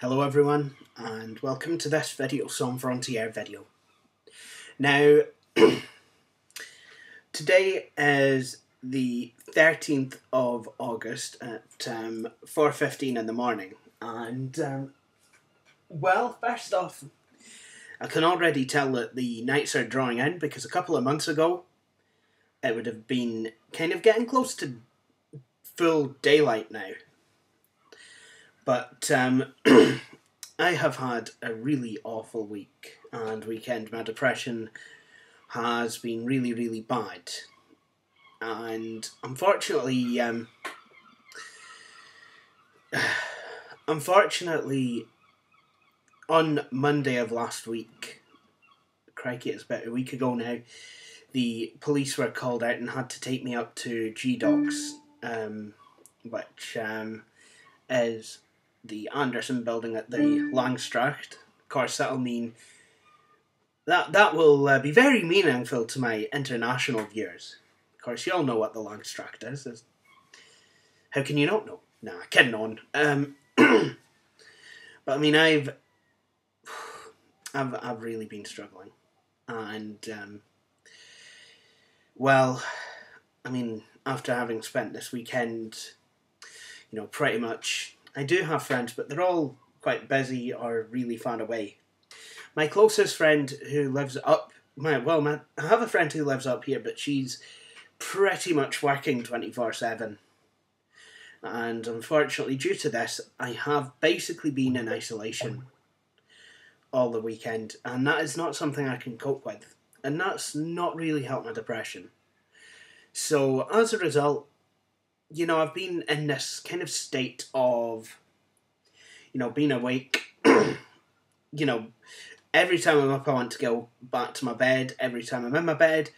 Hello everyone, and welcome to this video Sans Frontières video. Now, today is the 13th of August at 4:15 in the morning, and well, first off, I can already tell that the nights are drawing in, because a couple of months ago it would have been kind of getting close to full daylight now. But I have had a really awful week and weekend. My depression has been really, really bad. And unfortunately, on Monday of last week, crikey, it's about a week ago now, the police were called out and had to take me up to G-Docks, which is the Anderson building at the Langstracht. Of course, that'll mean that will be very meaningful to my international viewers. Of course, you all know what the Langstracht is. How can you not know? Nah, kidding on. But I mean, I've really been struggling, and well, I mean, after having spent this weekend, you know, pretty much. I do have friends, but they're all quite busy or really far away. My closest friend who lives up, I have a friend who lives up here, but she's pretty much working 24/7. And unfortunately, due to this, I have basically been in isolation all the weekend, and that is not something I can cope with. And that's not really helped my depression. So as a result, you know, I've been in this kind of state of, you know, being awake. You know, every time I'm up, I want to go back to my bed. Every time I'm in my bed,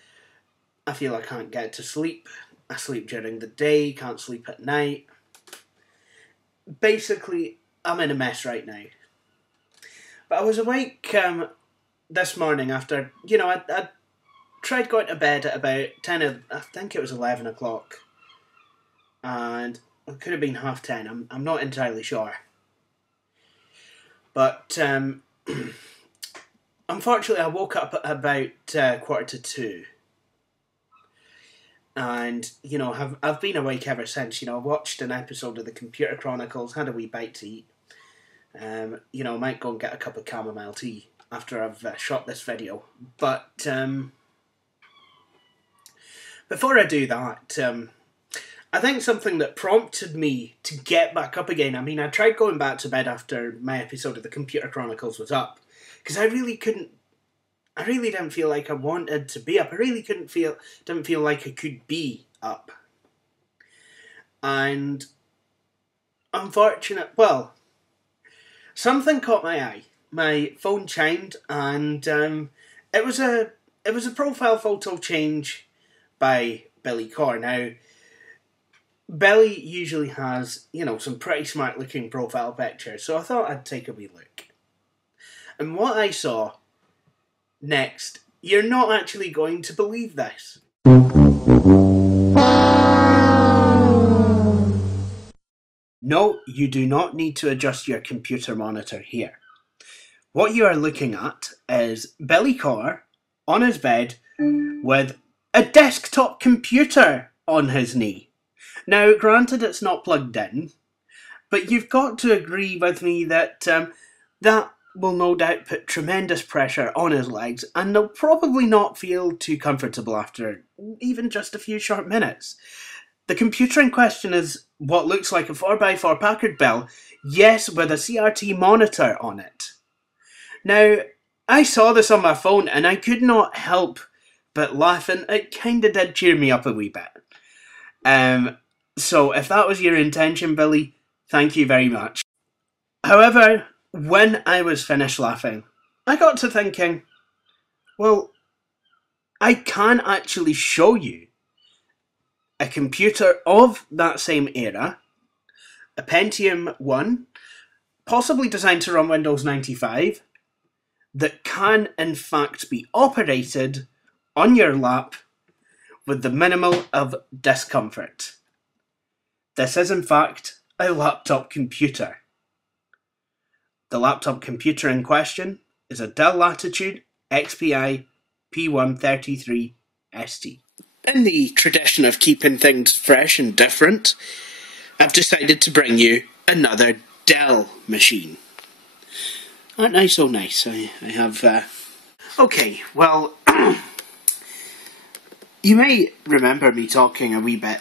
I feel I can't get to sleep. I sleep during the day, can't sleep at night. Basically, I'm in a mess right now. But I was awake this morning after, you know, I tried going to bed at about 11 o'clock. And it could have been 10:30. I'm not entirely sure. But unfortunately, I woke up at about 1:45. And, you know, I've been awake ever since. You know, I watched an episode of the Computer Chronicles, had a wee bite to eat. You know, I might go and get a cup of chamomile tea after I've shot this video. But before I do that, I think something that prompted me to get back up again, I mean, I tried going back to bed after my episode of the Computer Chronicles was up, because I really didn't feel like I wanted to be up. I really didn't feel like I could be up. And something caught my eye. My phone chimed, and it was a profile photo change by Billy Corr. Now, Billy usually has, you know, some pretty smart looking profile pictures, so I thought I'd take a wee look. And what I saw next, you're not actually going to believe this. No, you do not need to adjust your computer monitor here. What you are looking at is Billy Corr on his bed with a desktop computer on his knee. Now, granted, it's not plugged in, but you've got to agree with me that that will no doubt put tremendous pressure on his legs, and they'll probably not feel too comfortable after even just a few short minutes. The computer in question is what looks like a 4x4 Packard Bell, yes, with a CRT monitor on it. Now, I saw this on my phone and I could not help but laugh, and it kinda did cheer me up a wee bit. So if that was your intention, Billy, thank you very much. However, when I was finished laughing, I got to thinking, well, I can actually show you a computer of that same era, a Pentium 1, possibly designed to run Windows 95, that can in fact be operated on your lap with the minimal of discomfort. This is in fact a laptop computer. The laptop computer in question is a Dell Latitude XPi P133 ST. In the tradition of keeping things fresh and different, I've decided to bring you another Dell machine. Aren't I so nice? I have... Okay, well, you may remember me talking a wee bit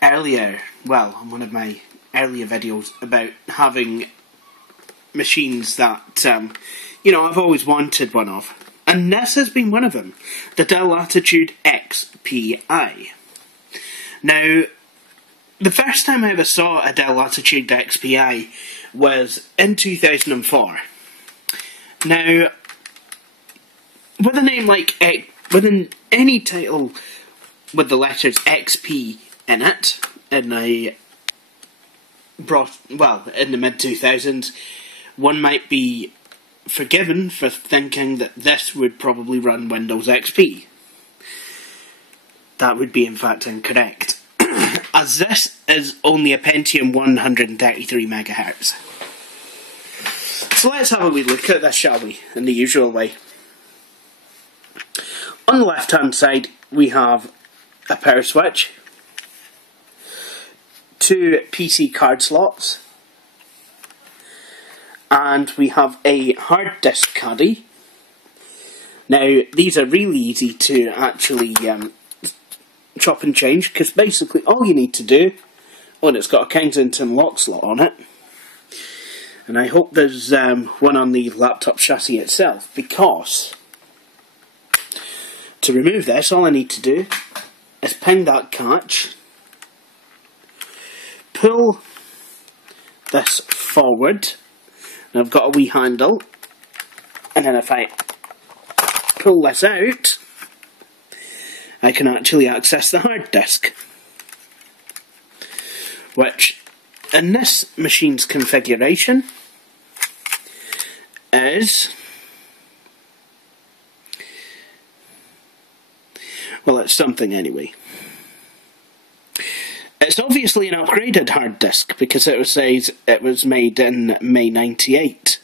earlier, well, on one of my earlier videos, about having machines that, I've always wanted one of. And this has been one of them, the Dell Latitude XPi. Now, the first time I ever saw a Dell Latitude XPi was in 2004. Now, with a name like, with any title with the letters XP in it, in the mid-2000s, one might be forgiven for thinking that this would probably run Windows XP. That would be in fact incorrect, as this is only a Pentium 133 MHz. So let's have a wee look at this, shall we, in the usual way. On the left hand side we have a power switch, 2 PC card slots, and we have a hard disk caddy. Now these are really easy to actually chop and change, because basically all you need to do, and it's got a Kensington lock slot on it, and I hope there's one on the laptop chassis itself, because to remove this all I need to do is pin that catch, pull this forward, and I've got a wee handle, and then if I pull this out, I can actually access the hard disk, which in this machine's configuration is, well, it's something anyway. It's obviously an upgraded hard disk, because it says it was made in May 98.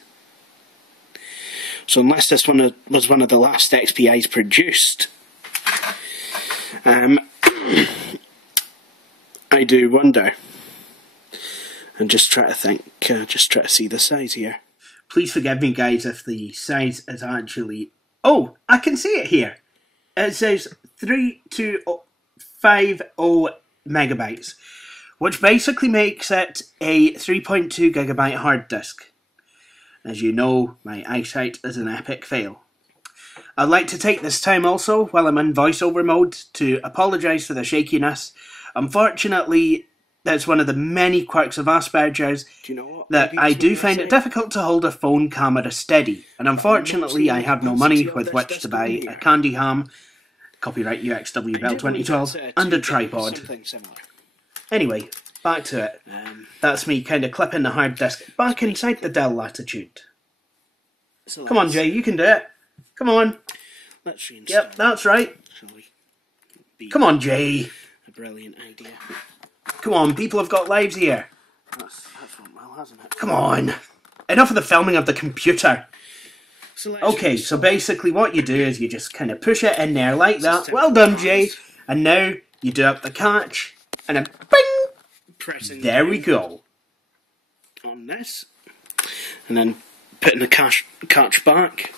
So unless this one was one of the last XPIs produced, I do wonder. And just try to think, just try to see the size here. Please forgive me, guys, if the size is actually... Oh, I can see it here. It says 3250 megabytes, which basically makes it a 3.2 gigabyte hard disk. As you know, my eyesight is an epic fail. I'd like to take this time also, while I'm in voiceover mode, to apologise for the shakiness. Unfortunately, that's one of the many quirks of Asperger's, that I do find it difficult to hold a phone camera steady, and unfortunately I have no money with which to buy a candy ham, copyright UXW Bell 2012, and a tripod. Anyway, back to it. That's me kind of clipping the hard disk back inside the Dell Latitude. Come on, Jay, you can do it. Come on. Yep, that's right. Come on, Jay. A brilliant idea. Come on, people have got lives here. That's went well, hasn't it? Come on. Enough of the filming of the computer. Okay, so basically what you do is you just kind of push it in there like that. Well done, Jay. And now you do up the catch, and then bing! There we go. On this. And then putting the catch back.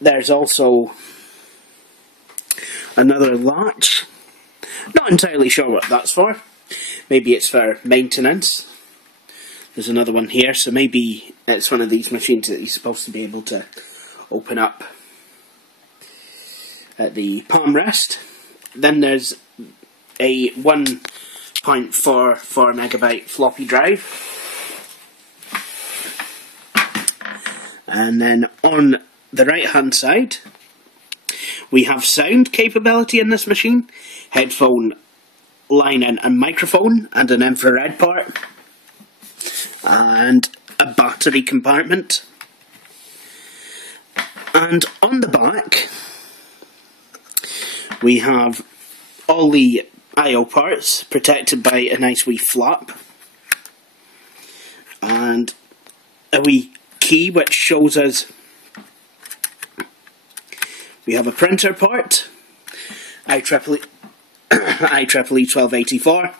There's also another latch. Not entirely sure what that's for. Maybe it's for maintenance. There's another one here, so maybe it's one of these machines that you're supposed to be able to open up. at the palm rest. Then there's a 1.44 megabyte floppy drive. And then on the right hand side, we have sound capability in this machine, headphone line in and microphone, and an infrared port, and a battery compartment. And on the back, we have all the I/O parts protected by a nice wee flap, and a wee key which shows us we have a printer port, IEEE 1284,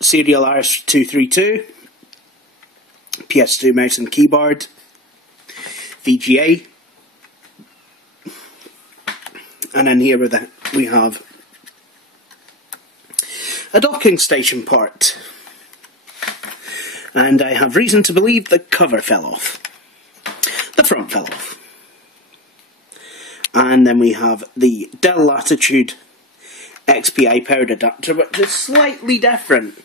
serial RS232, PS2 mouse and keyboard, VGA, and in here we have a docking station port, and I have reason to believe the cover fell off. The front fell off. And then we have the Dell Latitude XPi powered adapter, which is slightly different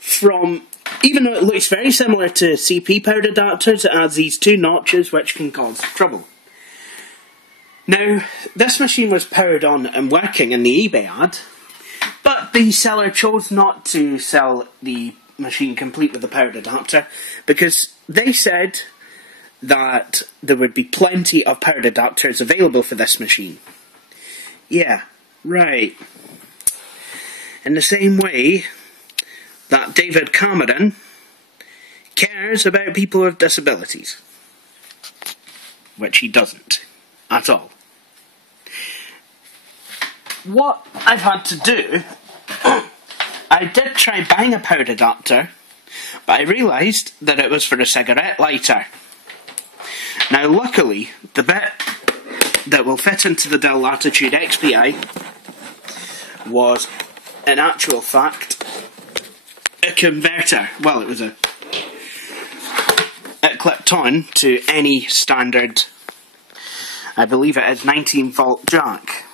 from, even though it looks very similar to CP powered adapters, it adds these two notches which can cause trouble. Now, this machine was powered on and working in the eBay ad, but the seller chose not to sell the machine complete with the powered adapter because they said that there would be plenty of powered adapters available for this machine. Yeah, right. In the same way that David Cameron cares about people with disabilities, which he doesn't at all. What I've had to do, I did try buying a powered adapter, but I realised that it was for a cigarette lighter. Now luckily, the bit that will fit into the Dell Latitude XPi was, in actual fact, a converter. Well, it clipped on to any standard, I believe it is 19 volt jack.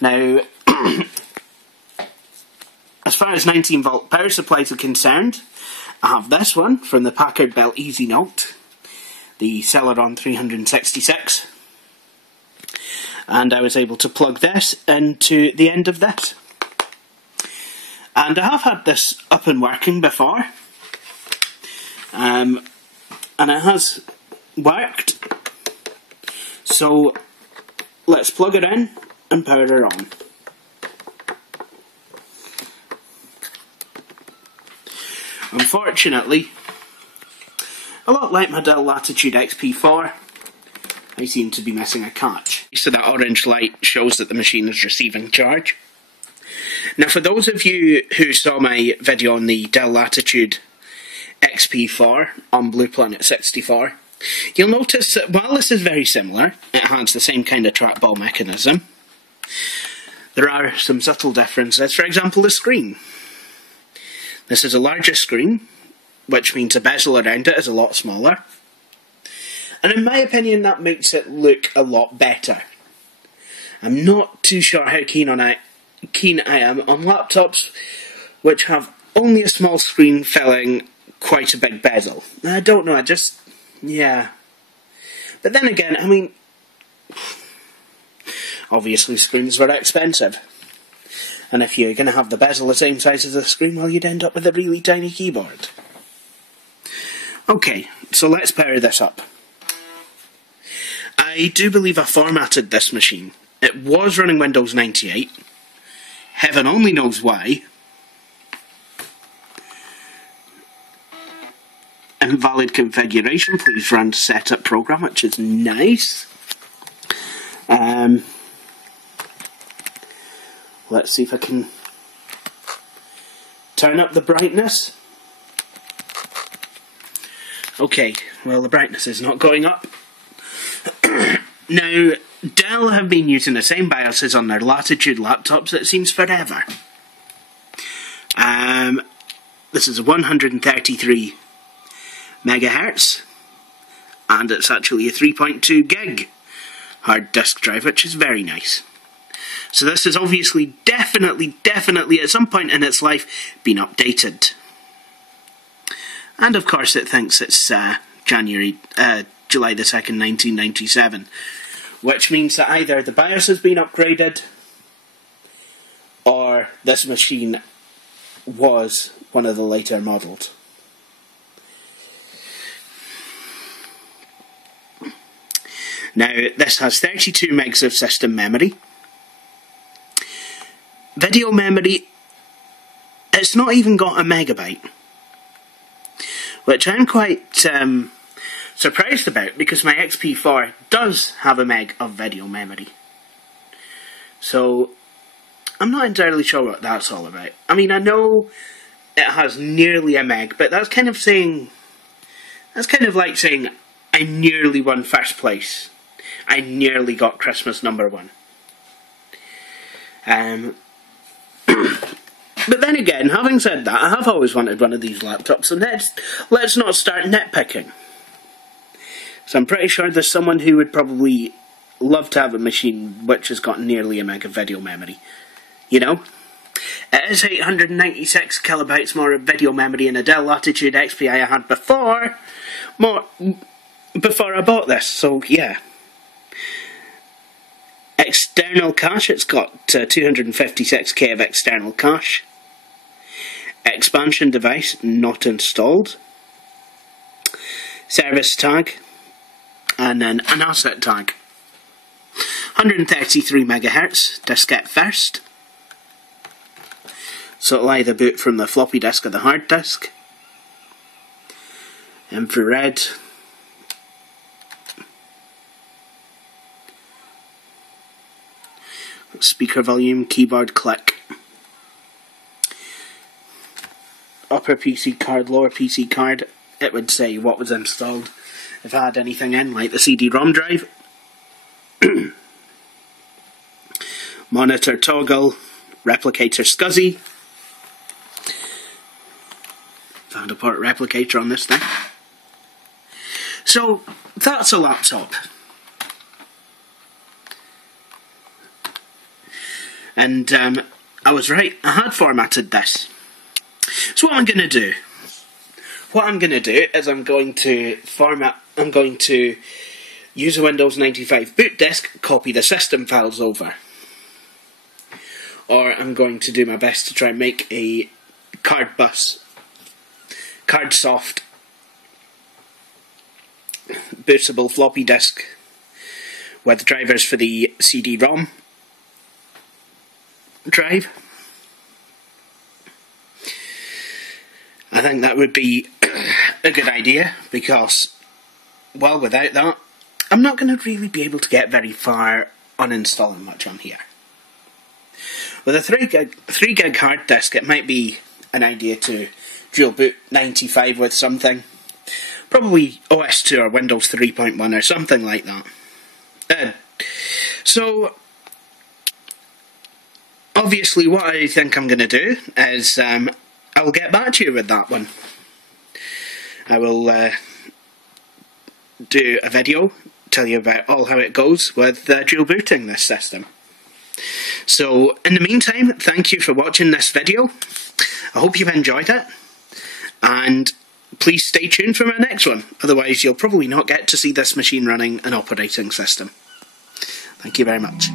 Now, as far as 19 volt power supplies are concerned, I have this one from the Packard Bell Easy Note, the Celeron 366, and I was able to plug this into the end of this. And I have had this up and working before, and it has worked, so let's plug it in and power her on. Unfortunately, a lot like my Dell Latitude XP4, I seem to be missing a catch. So that orange light shows that the machine is receiving charge. Now for those of you who saw my video on the Dell Latitude XP4 on Blue Planet 64, you'll notice that while this is very similar, it has the same kind of trackball mechanism, there are some subtle differences. For example, the screen. This is a larger screen, which means the bezel around it is a lot smaller. And in my opinion, that makes it look a lot better. I'm not too sure how keen I am on laptops which have only a small screen filling quite a big bezel. I don't know, yeah. But then again, I mean, obviously screens are expensive. And if you're going to have the bezel the same size as the screen, well, you'd end up with a really tiny keyboard. Okay, so let's power this up. I do believe I formatted this machine. It was running Windows 98. Heaven only knows why. Invalid configuration, please run setup program, which is nice. Let's see if I can turn up the brightness. Okay, well the brightness is not going up. Now, Dell have been using the same BIOSes on their Latitude laptops, it seems forever. This is a 133 megahertz, and it's actually a 3.2 gig hard disk drive, which is very nice. So this has obviously definitely at some point in its life been updated. And of course it thinks it's July the 2nd, 1997. Which means that either the BIOS has been upgraded, or this machine was one of the later models. Now, this has 32 megs of system memory. Video memory, it's not even got a megabyte. Which I'm quite surprised about, because my XP4 does have a meg of video memory. So, I'm not entirely sure what that's all about. I mean, I know it has nearly a meg, but that's kind of saying... That's kind of like saying, I nearly won first place. I nearly got Christmas #1. But then again, having said that, I have always wanted one of these laptops, and let's not start nitpicking. So I'm pretty sure there's someone who would probably love to have a machine which has got nearly a meg of video memory. You know? It is 896 kilobytes more of video memory in a Dell Latitude XPi I had before I bought this, so yeah. External cache, it's got 256k of external cache. Expansion device, not installed. Service tag, and then an asset tag. 133 MHz, diskette first. So it'll either boot from the floppy disk or the hard disk. Infrared. Speaker volume, keyboard click. Upper PC card, lower PC card. It would say what was installed if I had anything in, like the CD-ROM drive. Monitor toggle, replicator SCSI. Found a port replicator on this thing. So, that's a laptop. And I was right, I had formatted this. So what I'm going to do is I'm going to use a Windows 95 boot disk, copy the system files over. Or I'm going to do my best to try and make a card soft, bootable floppy disk with drivers for the CD-ROM drive. I think that would be a good idea, because, well, without that, I'm not going to really be able to get very far on installing much on here. With a 3 gig hard disk, it might be an idea to dual boot 95 with something. Probably OS2 or Windows 3.1 or something like that. So, obviously what I think I'm going to do is I will get back to you with that one. I will do a video, tell you about how it goes with dual booting this system. So, in the meantime, thank you for watching this video. I hope you've enjoyed it, and please stay tuned for my next one. Otherwise, you'll probably not get to see this machine running an operating system. Thank you very much.